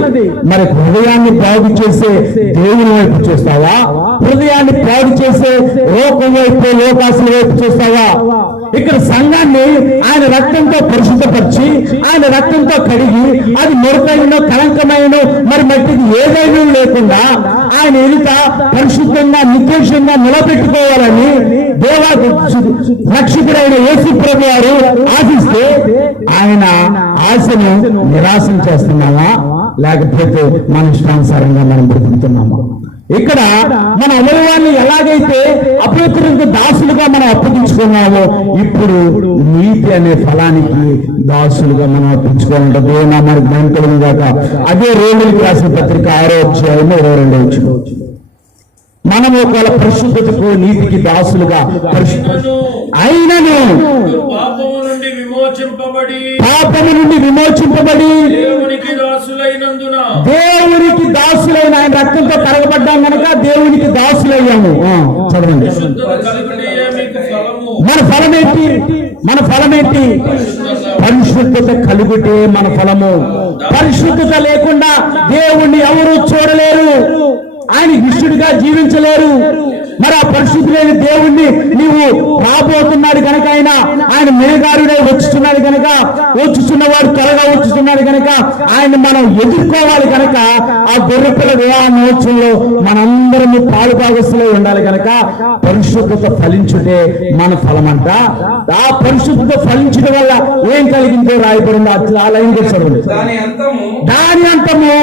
మరి హృదయాన్ని బాగు చేసే దేవుని వైపు చూస్తావా? హృదయాన్ని పాడు చేసే లోకం వైపు, లోకాసుల వైపు చూస్తావా? ఇక్కడ సంఘాన్ని ఆయన రక్తంతో పరిశుద్ధపరిచి, ఆయన రక్తంతో కడిగి, అది మురకైన కలంకమైన మరి మట్టికి ఏదైనా లేకుండా ఆయన ఎదుట పరిశుద్ధంగా నిర్దేశంగా నిలబెట్టుకోవాలని దేవా రక్షకుడైన యేసు ప్రభు వారు ఆశిస్తే ఆయన ఆశను నిరాశం చేస్తున్నామా, లేకపోతే మన ఇష్టానుసారంగా మనం బ్రతుకుతున్నామా? ఇక్కడ మన అవయవాన్ని ఎలాగైతే అపవిత్రులకు దాసులుగా మనం అప్పగించుకున్నామో, ఇప్పుడు నీతి అనే ఫలానికి దాసులుగా మనం అర్పించుకోవాలంటే దేవుని నామానికి మహిమ కలుగును గాక. అదే రోమీయులకు రాసిన పత్రిక 6:22 మనం ఒకవేళ పరిశుద్ధతకు, నీతికి దాసులుగా అయినను పాపము నుండి విమోచింపబడి దేవునికి దాసులైన ఆయన రక్తంతో కడగబడ్డాం కనుక దేవునికి దాసులయ్యాము. చదవండి. మన ఫలమేంటి? మన ఫలమేంటి? పరిశుద్ధత కలుగుటే మన ఫలము. పరిశుద్ధత లేకుండా దేవుణ్ణి ఎవరు చూడలేరు, ఆయన ఇష్టడుగా జీవించలేరు. మరి ఆ పరిశుద్ధులైన దేవుణ్ణి నీవు రాబోతున్నాడు కనుక, ఆయన మేఘారుడై వచ్చుతున్నాడు కనుక, వచ్చుతున్నవాడు త్వరగా వచ్చుతున్నాడు కనుక ఆయన మనం ఎదుర్కోవాలి కనుక, ఆ గొర్రెపిల్ల వివాహ మహోత్సవంలో మనందరము పాలు భాగస్తులై ఉండాలి కనుక పరిశుద్ధత ఫలించుటే మన ఫలమంట. ఆ పరిశుద్ధత ఫలించడం వల్ల ఏం కలిగిందో రాయబడింది. ఆ లైన్ చదవండి. దాని అంతము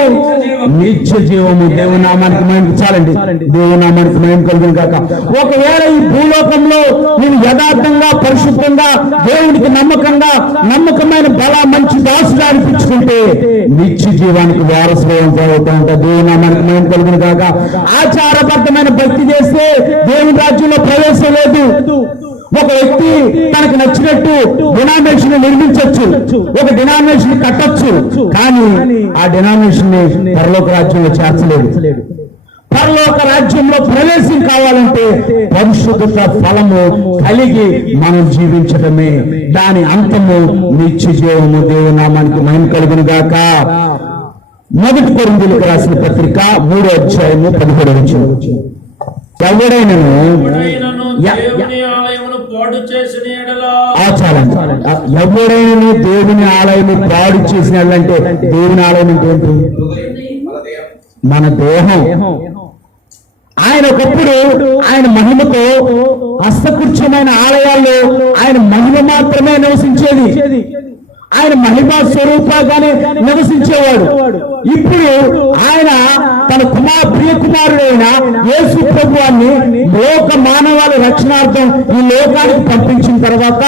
నిత్య జీవము. దేవుని నామానికి మహిమ చాలండి. దేవుని నామానికి మహిమ కలుగును గాక. ఒకవేళ ఈ భూలోకంలో నేను యథార్థంగా, పరిశుద్ధంగా, దేవుడికి నమ్మకమైన బల మంచి దాసుగా అనిపించుకుంటే నిత్య జీవానికి వారసుగా అవుతా ఉంటా. దేవుని నామానికి మహిమ కలుగును గాక. ఆచారబద్ధమైన భక్తి చేస్తే దేవుని రాజ్యంలో ప్రవేశం లేదు. ఒక వ్యక్తి తనకు నచ్చినట్టు డినామినేషన్ నిర్మించవచ్చు, ఒక డినామినేషన్ కట్టొచ్చు, కానీ ఆ డినామినేషన్ పరలోక రాజ్యంలో చేర్చలేదు. పరలోక రాజ్యంలో ప్రవేశం కావాలంటే పరిశుద్ధత ఫలము కలిగి మనం జీవించడమే. దాని అంతము నిత్య జీవము. దేవుని నామానికి మహిమ కలుగును గాక. 1 కొరింథీయులకు రాసిన పత్రిక 3:17 ఎవడైనను పాడు చేసిన యెడల ఎవరైనా దేవుని ఆలయం పాడు చేసిన అంటే దేవుని ఆలయం అంటే ఏంటి? మన దేహం. ఆయన ఒకప్పుడు ఆయన మహిమతో హస్తకృత్యమైన ఆలయాల్లో ఆయన మహిమ మాత్రమే నివసించేది. ఆయన మహిమా స్వరూపంగానే నివసించేవాడు. ఇప్పుడు ఆయన తన ప్రియ కుమారుడైన యేసు ప్రభువాన్ని లోక మానవాళి రక్షణార్థం ఈ లోకానికి పంపించిన తర్వాత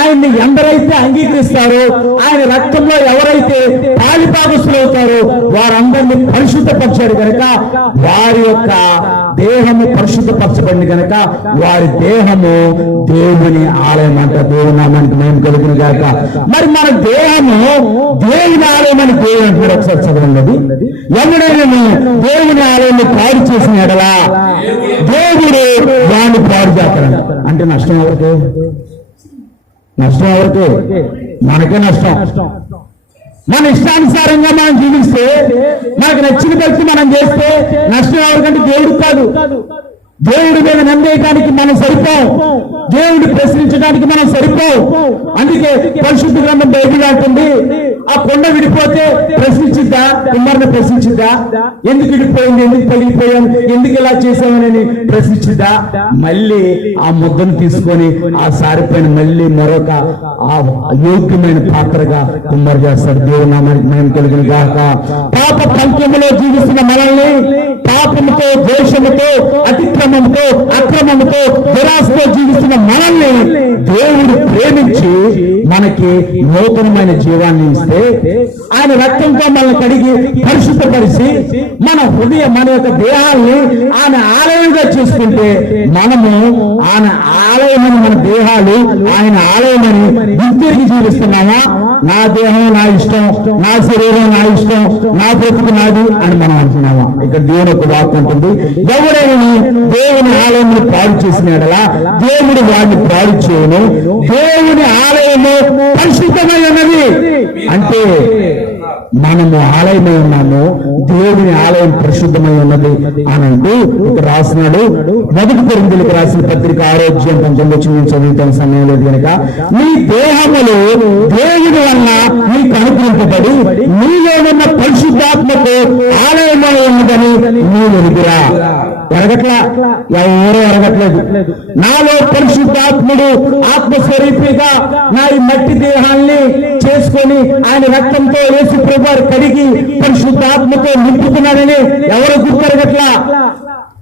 ఆయన్ని ఎందరైతే అంగీకరిస్తారో, ఆయన రక్తంలో ఎవరైతే పాలిపాగస్తులు అవుతారో వారందరినీ పరిశుద్ధపరిచాడు కనుక వారి యొక్క దేహము పరిశుద్ధపరచబడింది కనుక వారి దేహము దేవుని ఆలయం అంట. దేవుని నామానికి మేము కలుగును గాక. మరి మన దేహము దేవుని ఆలయం అని దేవుడు అంటున్నాడు. ఒకసారి చదవండి. ఎవడైనా దేవుని ఆలయాన్ని పాడు చేసిన ఎడలా దేవుడు వాడిని పాడు చేస్తాడు. అంటే నష్టం ఎవరికి? నష్టం ఎవరికి? మనకే నష్టం. మన ఇష్టానుసారంగా మనం జీవిస్తే, మనకు నచ్చిన భక్తి మనం చేస్తే నష్టం ఎవరికంటే దేవుడు కాదు. దేవుడి మీద నందేయడానికి మనం సరిపోం, దేవుడిని ప్రశ్నించడానికి మనం సరిపోం. అందుకే పరిశుద్ధ గ్రంథం బైబిల్ అంటుంది, ఆ కొండ విడిపోతే ప్రశ్నించిద్దా? కుమారుని ప్రశ్నించిద్దా? ఎందుకు విడిపోయింది, ఎందుకు పగిలిపోయాను, ఎందుకు ఇలా చేసామని ప్రశ్నించిద్దా? మళ్ళీ ఆ ముద్దను తీసుకొని ఆ సారిపైన మళ్ళీ మరొక ఆ యోగ్యమైన పాత్రగా కుమారు చేస్తాడు. దేవుని నామానికి మహిమ కలుగును గాక. పాప పంక్యములో జీవిస్తున్న మనల్ని పాపముతో, ద్వేషముతో, అతిక్రమంతో, అక్రమంతో, దురాశతో జీవిస్తున్న మనల్ని దేవుడు ప్రేమించి మనకి నూతనమైన జీవాన్ని ఇస్తే, ఆయన రక్తంతో మనల్ని కడిగి పరిశుద్ధపరిచి మన హృదయం, మన యొక్క దేహాన్ని ఆయన ఆలయంగా చేసుకుంటే మనము ఆయన ఆలయమని, మన దేహాలు ఆయన ఆలయమని గుర్తిరిగి జీవిస్తున్నామా? నా దేహం నా ఇష్టం, నా శరీరం నా ఇష్టం, నా బ్రతుకు నాది అని మనం అంటున్నామా? ఇక్కడ దేవుడు ఒక వాక్కు ఉంటుంది, ఎవరైనా దేవుని ఆలయాన్ని పాడు చేసిన యెడల దేవుడు వాడిని పాడు చేయను. దేవుని ఆలయము పరిశుద్ధమై ఉన్నది. అంటే మనము ఆలయమై ఉన్నాము, దేవుని ఆలయం పరిశుద్ధమై ఉన్నది అని అంటూ ఇక్కడ రాసినాడు. 1 కొరింథీయులకు రాసిన పత్రిక 6:19 చదువుతాం, సమయం లేదు కనుక. నీ దేహములు దేవుని వల్ల నీకు అనుగ్రహింపబడి నీలో ఉన్న పరిశుద్ధాత్మకు ఆలయమై ఉన్నదని నీవు ఎరుగురా. ఎరగట్లా? ఎవరో ఎరగట్లేదు. నాలో పరిశుద్ధాత్ముడు ఆత్మస్వరూపిగా నా ఈ మట్టి దేహాన్ని చేసుకొని ఆయన రక్తంతో యేసు ప్రభువారు కడిగి పరిశుద్ధాత్మతో నింపుతున్నాడని ఎవరో గుర్తెరగట్లా.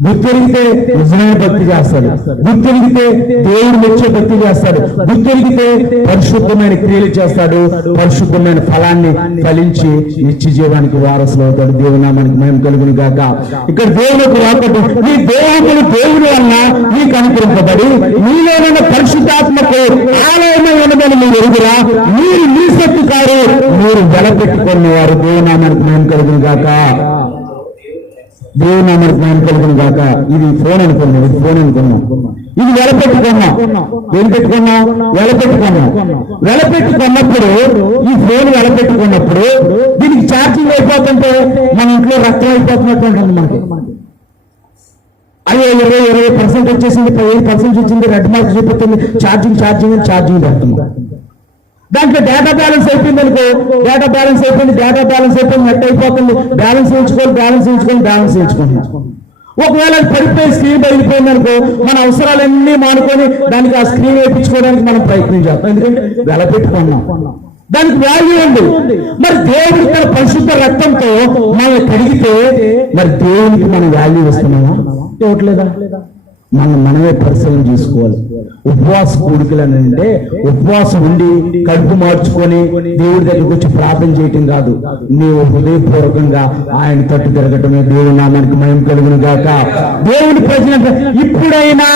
గుర్తెరిగితే నిజమైన భక్తి చేస్తాడు, గుర్తెరిగితే దేవుడు మెచ్చే భక్తి చేస్తాడు, గుర్తెరిగితే పరిశుద్ధమైన క్రియలు చేస్తాడు, పరిశుద్ధమైన ఫలాన్ని ఫలించి నిత్య జీవానికి వారసులు అవుతాడు. దేవుని నామానికి మహిమ కలుగును గాక. ఇక్కడ దేవునికి వాకటు, నీ దేహములు దేవుని వల్ల నీకు అనుగ్రహింపబడి నీలోనైనా పరిశుద్ధాత్మకు ఆలయమై ఉన్నదని మీరు ఎరుగురా. మీరు నీ శక్తి కారు, మీరు వెలపెట్టుకున్నవారు. దేవుని నామానికి మహిమ కలుగును గాక. దేవుని నామానికి మహిమ కలుగును గాక. ఇది ఫోన్ అనుకున్నాం, ఇది ఫోన్ అనుకున్నాం, ఇది వెలపెట్టుకున్నాం. ఏం పెట్టుకున్నాం? వెలపెట్టుకున్నాం. వెలపెట్టుకున్నప్పుడు, ఈ ఫోన్ వెలపెట్టుకున్నప్పుడు దీనికి ఛార్జింగ్ అయిపోతుంటే మన ఇంట్లో రక్తం అయిపోతున్నట్టు ఉంటుంది మనకి. అయ్యో 20% వచ్చేసింది, 15% వచ్చింది, రెడ్ మార్క్ చూపుతుంది, ఛార్జింగ్ పెడుతుంది. దాంట్లో డేటా బ్యాలెన్స్ అయిపోయింది అనుకో, డేటా బ్యాలెన్స్ అయిపోయింది, నెట్ అయిపోతుంది, బ్యాలెన్స్ వేయించుకోండి. ఒకవేళ అది పడిపోయి స్క్రీన్ పగిలిపోయింది అనుకో, మన అవసరాలన్నీ మానుకొని దానికి ఆ స్క్రీన్ వేయించుకోవడానికి మనం ప్రయత్నం చేస్తాం. ఎందుకంటే వెలపెట్టుకున్నాం, దానికి వాల్యూ ఉంది. మరి దేవుడు తన పరిశుద్ధ రక్తంతో మనల్ని కడిగితే మరి దేవునికి మనం వాల్యూ ఇస్తున్నామా? ఇవ్వట్లేదా? మనమే పరిశీలన చేసుకోవాలి. ఉపవాస కూడికలు అని అంటే ఉపవాసం ఉండి కడుపు మార్చుకొని దేవుడి దగ్గరకు వచ్చి ప్రార్థన చేయటం కాదు, నీవు హృదయపూర్వకంగా ఆయన తట్టు తిరగటమే. దేవుని నామానికి మహిమ కలుగును గాక. దేవుని ప్రజలంటే ఇప్పుడైనా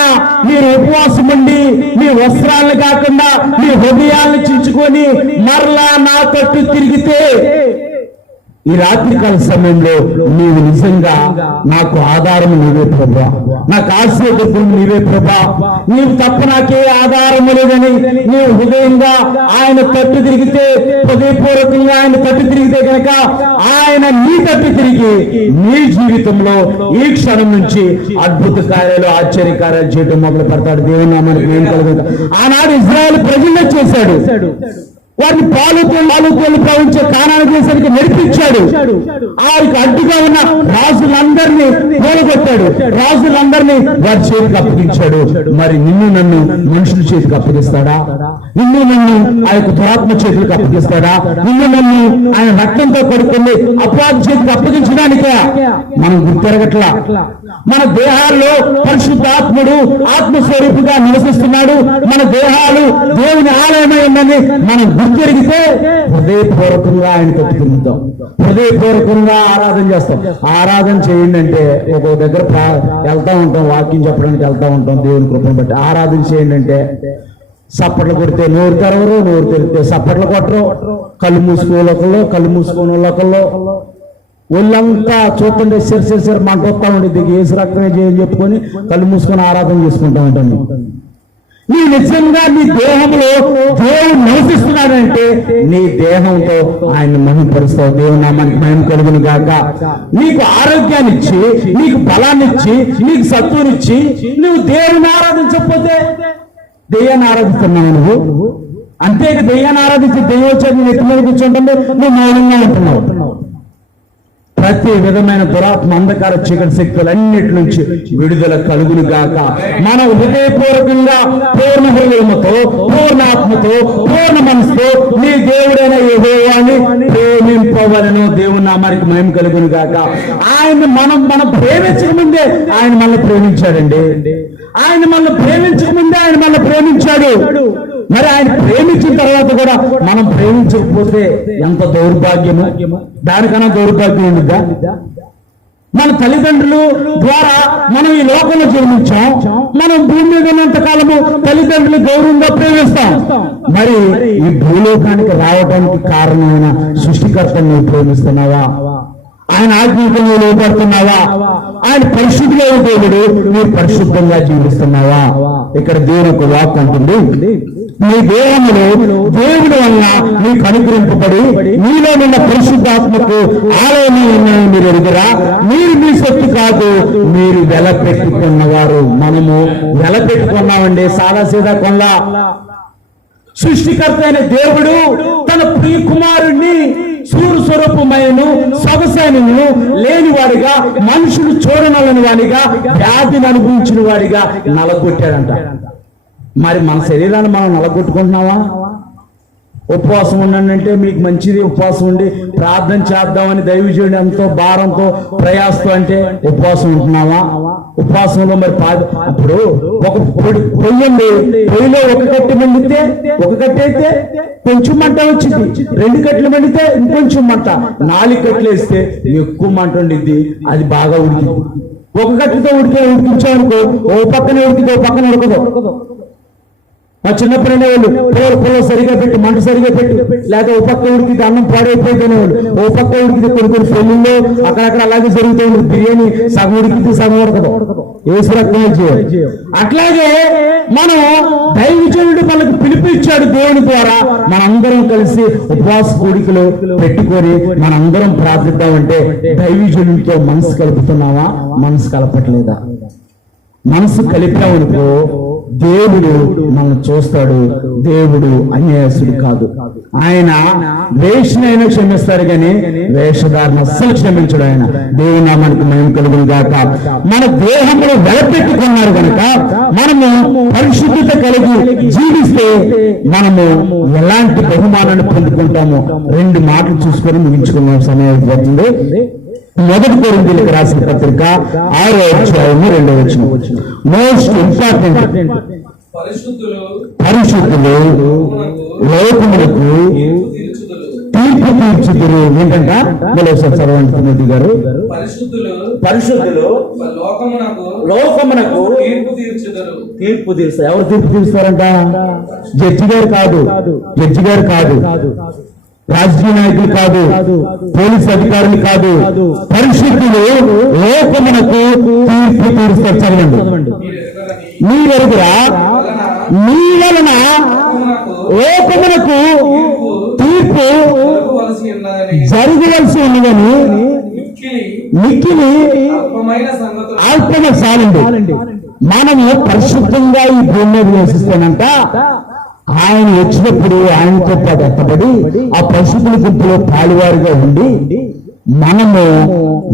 మీరు ఉపవాసం ఉండి మీ వస్త్రాలను కాకుండా మీ హృదయాలను చించుకొని మరలా నా తట్టు తిరిగితే ఈ రాత్రికాల సమయంలో నీవు నిజంగా నాకు ఆధారం నీవే ప్రభా, నాకు ఆశ్రయదుర్గం నీవే ప్రభా, నీవు తప్ప నాకే ఆధారం లేదని నీవు హృదయంగా ఆయన తట్టు తిరిగితే, హృదయపూర్వకంగా ఆయన తట్టు తిరిగితే కనుక ఆయన నీ తట్టు తిరిగి నీ జీవితంలో ఈ క్షణం నుంచి అద్భుత కార్యాలు, ఆశ్చర్య కార్యాలు చేయడం మొదలు పెడతాడు. దేవుని నామానికి ఏం కలుగుతుంది. ఆనాడు ఇజ్రాయెల్ ప్రజల్లో చేశాడు, వారిని పాలుతోలు ప్రవహించే కానాను దేశానికి నడిపించాడు. వారికి అడ్డుగా ఉన్న రాజులందరినీ కూలగొట్టాడు, రాజులందరినీ వారి చేతికి అప్పగించాడు. మరి నిన్ను నన్ను మనుషుల చేతికి అప్పగిస్తాడా? నిన్ను నన్ను ఆ యొక్క దురాత్మ చేతులకు అప్పగిస్తాడా? నిన్ను నన్ను ఆయన రక్తంతో కొడుకుని అపరాధ చేతికి అప్పగించడానికే మనం గుర్తెరగట్లా. మన దేహాల్లో పరిశుద్ధాత్ముడు ఆత్మస్వరూపుగా నివసిస్తున్నాడు. మన దేహాలు దేవుని ఆలయమై ఉందని మనం గుర్తెరిగితే హృదయపూర్వకంగా ఆయన కట్టుకుందాం, హృదయపూర్వకంగా ఆరాధన చేస్తాం. ఆరాధన చేయండి అంటే ఒక్కొక్క దగ్గర వెళ్తా ఉంటాం, వాక్యం చెప్పడానికి వెళ్తా ఉంటాం. దేవుని కృపను బట్టి ఆరాధన చేయండి అంటే సప్పట్లు కొడితే నోరు తెరవరు, నోరు తెరిస్తే సప్పట్లు కొట్టరు, కళ్ళు మూసుకోని లోకల్లో ఒళ్ళంతా చూస్తుంటే సిర్ మంట వస్తా ఉండేది. ఏసు రక్తమే చేయని చెప్పుకొని కళ్ళు మూసుకొని ఆరాధన చేసుకుంటా ఉంటాను. నీ నిజంగా నీ దేహంలో దేవుడు నివసిస్తున్నాడంటే నీ దేహంతో ఆయన మహిమపరుస్తావు. దేవుని నామానికి మహిమ కలుగును గాక. నీకు ఆరోగ్యాన్ని ఇచ్చి, నీకు బలాన్ని ఇచ్చి, నీకు సత్తునిచ్చి నువ్వు దేవుని ఆరాధించకపోతే దెయ్యాన్ని ఆరాధిస్తున్నావు నువ్వు. అంతేగా దెయ్యాన్ని ఆరాధించి దెయ్యం వచ్చి నెత్తి మీద కూర్చుంటుంటే నువ్వు మౌనంగా ఉంటున్నావు. ప్రతి విధమైన దురాత్మ అంధకార చీకటి శక్తులన్నిటి నుంచి విడుదల కలుగును గాక. మనం హృదయపూర్వకంగా పూర్ణ హృదయముతో, పూర్ణాత్మతో, పూర్ణ మనసుతో నీ దేవుడైన యెహోవాని ప్రేమింపవలెను. దేవుని నామానికి మహిమ కలుగును గాక. ఆయన మనం ప్రేమించక ముందే ఆయన మనల్ని ప్రేమించాడండి. ఆయన మనల్ని ప్రేమించక ముందే ఆయన మనల్ని ప్రేమించాడు. మరి ఆయన ప్రేమించిన తర్వాత కూడా మనం ప్రేమించకపోతే ఎంత దౌర్భాగ్యము! దానికన్నా దౌర్భాగ్యం ఉండిద్దా? మన తల్లిదండ్రులు ద్వారా మనం ఈ లోకంలో జన్మించాం. మనం భూమి మీద ఉన్నంత కాలము తల్లిదండ్రులు గౌరవంగా ప్రేమిస్తాం. మరి ఈ భూలోకానికి రావడానికి కారణమైన సృష్టికర్తను నువ్వు ప్రేమిస్తున్నావా? ఆయన ఆజ్ఞకు నువ్వు లోపడుతున్నావా? ఆయన పరిశుద్ధిగా దేవుడు, నువ్వు పరిశుద్ధంగా జీవిస్తున్నావా? ఇక్కడ దేవుని ఒక వాక్ అంటుంది, నీ దేహంలో దేవుడి వల్ల నీకు అనుగ్రహింపబడి మీలో ఉన్న పరిశుద్ధాత్మకు ఆలయమే ఉన్నాయని మీరు ఎరుగురా. మీరు మీ సొత్తు కాదు, మీరు వెల పెట్టుకున్నవారు. మనము వెల పెట్టుకున్నామండి, సాదాసీదా కొల్లా. సృష్టికర్త అయిన దేవుడు తన ప్రియ కుమారుణ్ణి సూర్య స్వరూపమైన సొగసైనను లేనివాడిగా, మనుషులు చూడనలని వాడిగా, వ్యాధిని అనుభవించిన వాడిగా నలగొట్టాడంట. మరి మన శరీరాన్ని మనం నలగొట్టుకుంటున్నావా? ఉపవాసం ఉండంటే మీకు మంచిది, ఉపవాసం ఉండి ప్రార్థన చేద్దామని దైవజనుడు ఎంతో భారంతో ప్రయాసతో అంటే ఉపవాసం ఉంటున్నావా? ఉపవాసంలో మరి అప్పుడు ఒక పొయ్యండి, పొయ్యిలో ఒక కట్టె మండితే, ఒక కట్టె అయితే కొంచెం మంట వచ్చింది, 2 కట్టెలు మండితే ఇంకొంచెం మంట, 4 కట్టెలు వేస్తే ఎక్కువ మంట ఉండిద్ది, అది బాగా ఉడికి. ఒక కట్టెతో ఉడికించామనుకో, ఓ పక్కన ఉడికితే ఓ పక్కన ఉడకదు. మా చిన్నప్పుడు అనేవాళ్ళు పొలం సరిగా పెట్టి, మంట సరిగా పెట్టి, లేకపోతే ఓ పక్క ఉడికితే అన్నం పాడైపోయింది అనేవాళ్ళు. ఓ పక్క ఉడికితే కొన్ని పెళ్లిళ్ళు అక్కడక్కడ అలాగే జరుగుతూ ఉంది. బిర్యానీ సగం ఉడికితే సగం ఉడకదు. ఏసు రక్తమే చేయాలి. అట్లాగే మనం దైవజనుడు మనకు పిలిపించాడు దేవుని ద్వారా. మనందరం కలిసి ఉపవాస కూడికలు పెట్టుకొని మనందరం ప్రార్థిద్దామంటే దైవజనుడితో మనసు కలుపుతున్నావా? మనసు కలపట్లేదా? మనసు కలిపామనుకో దేవుడు మనం చూస్తాడు. దేవుడు అన్యాయస్తుడు కాదు. ఆయన వేషనైనా క్షమిస్తాడు కానీ వేషధారణ అస్సలు క్షమించడు ఆయన. దేవుని నామానికి మహిమ కలుగును గాక. మన దేహంలో వెలపెట్టుకున్నారు కనుక మనము పరిశుద్ధత కలిగి జీవిస్తే మనము ఎలాంటి బహుమానాన్ని పొందుకుంటామో 2 మాటలు చూసుకొని ముగించుకున్నాం. సమయం అయిపోతుంది. 1 కొరింథీయులకు రాసిన పత్రిక 6వ అధ్యాయము 2వ వచనం. మోస్ట్ ఇంపార్టెంట్, పరిశుద్ధులు లోకములకు తీర్పు తీర్చుదురు. ఏంటంట? చదవండి తిమోతి గారు. పరిశుద్ధులు లోకమునకు తీర్పు తీరుస్తారు. ఎవరు తీర్పు తీరుస్తారంట? జడ్జి గారు కాదు. రాజకీయ నాయకులు కాదు, పోలీస్ అధికారులు కాదు, పరిశుద్ధులు లోకమునకు తీర్పు తీరుస్తారు. చదవండి. మీరెరుగురా మీ వలన లోకమునకు తీర్పు జరగవలసి ఉన్నదని మిక్కిలి అల్పమ చాలండి. మనము పరిశుద్ధంగా ఈ భూమి మీద నివసిస్తానంట. ఆయన వచ్చినప్పుడు ఆయనతో పాటు ఎత్తబడి ఆ పరిశుద్ధుల గుంపులో పాలువారిగా ఉండి మనము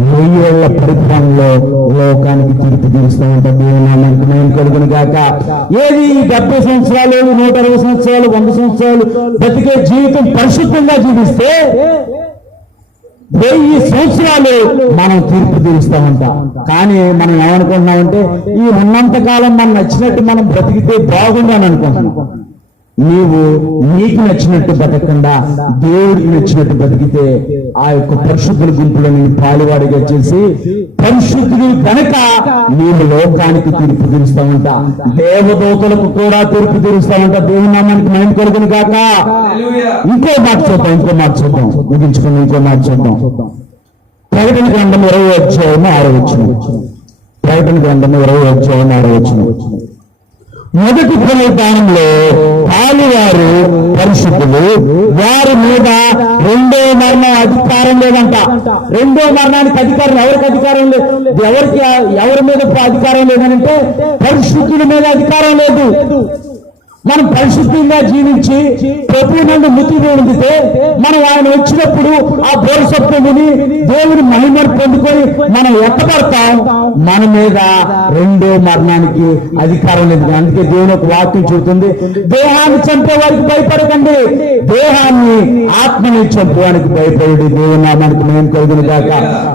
1000 ఏళ్ల పరిపాలనలో లోకానికి తీర్పు తీరుస్తామంట. దేవునామానికి మహిమ కలుగును గాక. ఏది 70 సంవత్సరాలు, 160 సంవత్సరాలు, 100 సంవత్సరాలు బతికే జీవితం పరిశుద్ధంగా జీవిస్తే 1000 సంవత్సరాలు మనం తీర్పు తీరుస్తామంట. కానీ మనం ఏమనుకుంటున్నామంటే ఈ ఉన్నంత కాలం మనం నచ్చినట్టు మనం బ్రతికితే బాగుంది అని అనుకుంటున్నాం. నీవు నీకు నచ్చినట్టు బతకకుండా దేవుడికి నచ్చినట్టు బతికితే ఆ యొక్క పరిశుద్ధుల గుంపులో నేను పాలువాడిగా చేసి పరిశుద్ధులు కనుక నీవు లోకానికి తీర్పు తీరుస్తామంట. దేవదూతలకు కూడా తీర్పు తీరుస్తామంట. దేవుని నామానికి మహిమ కలుగును గాక. ఇంకో మాట చూద్దాం ముగించుకుని ఇంకో మాట చూద్దాం. ప్రకటన గ్రంథం 20వ అధ్యాయం 6వ వచనం. ప్రకటన గ్రంథం 20వ అధ్యాయం 6వ వచనం. మొదటి పునరుద్ధానంలో పాలువారు పరిశుద్ధులు, వారి మీద రెండో మరణం అధికారం లేదంట. రెండో మరణానికి అధికారం ఎవరికి అధికారం లేదు? ఎవరి మీద అధికారం లేదనంటే పరిశుద్ధుల మీద అధికారం లేదు. మనం పరిశుద్ధంగా జీవించి ప్రభువు నందు మృతి పొందితే మనం ఆయన వచ్చినప్పుడు ఆ బోరసత్వం విని దేవుని మహిమను పొందుకొని మనం ఎత్తపడతాం. మన మీద రెండో మరణానికి అధికారం లేదు. అందుకే దేవుని ఒక వాక్యం చెబుతుంది, దేహాన్ని చంపే వారికి భయపడకండి, దేహాన్ని ఆత్మని చంపడానికి భయపడి. దేవుని నామానికి మహిమ కలుగును గాక.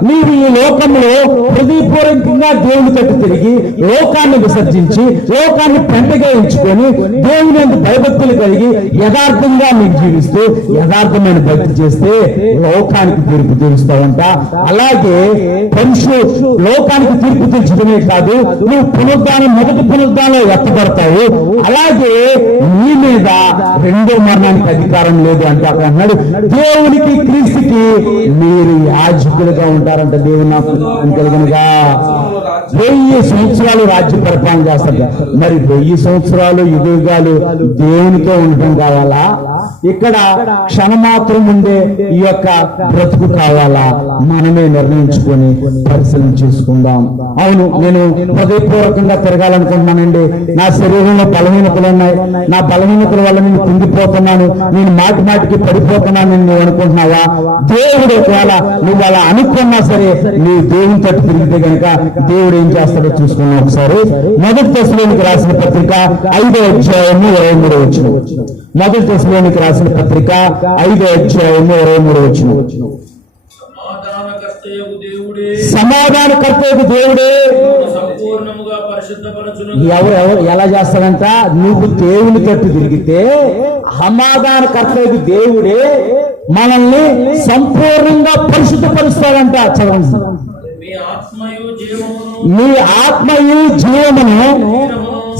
నీవు ఈ లోకంలో హృదయపూర్వకంగా దేవుని తట్టు తిరిగి లోకాన్ని విసర్జించి లోకాన్ని పెంటగా ఎంచుకొని దేవుని భయభక్తులు కలిగి యథార్థంగా మీరు జీవిస్తూ యథార్థమైన భక్తి చేస్తే లోకానికి తీర్పు తీరుస్తావంట. అలాగే లోకానికి తీర్పు తీర్చడమే కాదు, నువ్వు మొదటి పునరుద్ధానంలో ఎత్తబడతావు. అలాగే నీ మీద రెండో మరణానికి అధికారం లేదు అంటే అక్కడ అన్నాడు, దేవునికి క్రీస్తుకి మీరు యాజకులుగా ఉంటారంట. దేవుని నామం కలుగునుగా. 1000 సంవత్సరాలు రాజ్య పరిపాలన చేస్తారు. మరి 1000 సంవత్సరాలు యుగాలు దేవునితో ఉండటం కావాలా? ఇక్కడ క్షణమాత్రం ఉండే ఈ యొక్క బ్రతుకు కావాలా? మనమే నిర్ణయించుకొని పరిశీలన చేసుకుందాం. అవును, నేను హృదయపూర్వకంగా తిరగాలనుకుంటున్నానండి. నా శరీరంలో బలహీనతలు ఉన్నాయి, నా బలహీనతల వల్ల నేను కుంగిపోతున్నాను, నేను మాటికి పడిపోతున్నాను నువ్వు అనుకుంటున్నావా? దేవుడు ఒకవేళ నువ్వు అలా అనుకున్నా సరే నువ్వు దేవుని తట్టు తిరిగితే కనుక దేవుడు ఏం చేస్తాడో చూసుకున్నాం. ఒకసారి మొదటి దశలోనికి రాసిన పత్రిక 5వ అధ్యాయము 23వ వచనం. మొదటి దశలోనికి రాసిన పత్రిక 5వ అధ్యాయము 23వ వచనం. సమాధానకర్తయగు దేవుడే ఎవరు ఎలా చేస్తాడంట? నువ్వు దేవుని తట్టు తిరిగితే సమాధానకర్తయగు దేవుడే మనల్ని సంపూర్ణంగా పరిశుద్ధపరుస్తాడంట. చదవండి. మీ ఆత్మయు జీవమును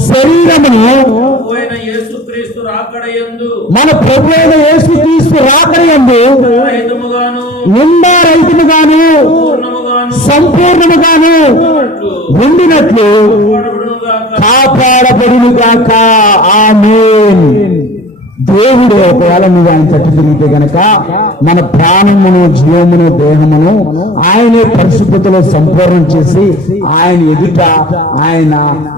శరీరమును మన ప్రభు అయిన యేసుక్రీస్తు రాకడయందు నిందారహితముగాను సంపూర్ణముగాను ఉండినట్లు కాపాడబడును గాక. ఆమేన్. దేవుడు ఒకవేళ నువ్వు ఆయన తట్టు తిరిగితే గనక మన ప్రాణమును జీవమును దేహమును ఆయనే పరిశుద్ధతలో సంపూర్ణం చేసి ఆయన ఎదుట ఆయన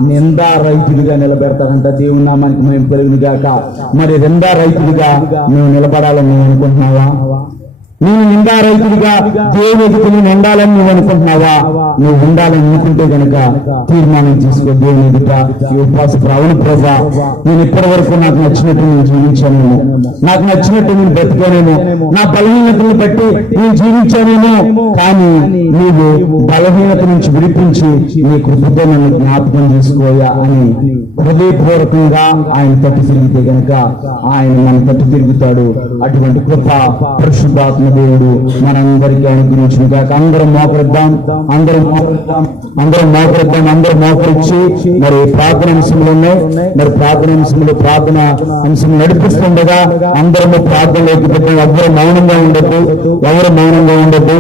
నిందారహితుడిగా నిలబెడతాడంట. దేవుని నామానికి మేము పెరుగును గాక. మరి నిందారహితుడిగా నువ్వు నిలబడాలని నువ్వు అనుకుంటున్నావా? నేను నిందారహితుడిగా దేవుని ఎదుట నేను ఉండాలని నువ్వు అనుకుంటున్నావా? నువ్వు ఉండాలని అనుకుంటే గనక తీర్మానం తీసుకో. దేవుని ఎదుట అవును ప్రభా, నేను ఇప్పటి వరకు నాకు నచ్చినట్టు నేను జీవించానేమో, నాకు నచ్చినట్టు నేను బ్రతికానేమో, నా బలహీనతను బట్టి నేను జీవించానేమో, కానీ నీవు బలహీనత నుంచి విడిపించి నీ కృపతో నన్ను జ్ఞాపకం చేసుకోయా అని హృదయపూర్వకంగా ఆయన తట్టు తిరిగితే గనక ఆయన మన తట్టు తిరుగుతాడు. అటువంటి కృప పరిశుద్ధాత్మ అవకాశాలను దేవుడు మనందరికీ అనుగ్రహించిన కాక అందరం మోకరిద్దాం, అందరం మోకరించి మరి ప్రార్థన అంశంలో ఉన్నాయి. మరి ప్రార్థన అంశంలో ప్రార్థన అంశం నడిపిస్తుండగా అందరము ప్రార్థనలోకి పెట్టిన ఎవరు మౌనంగా ఉండద్దు.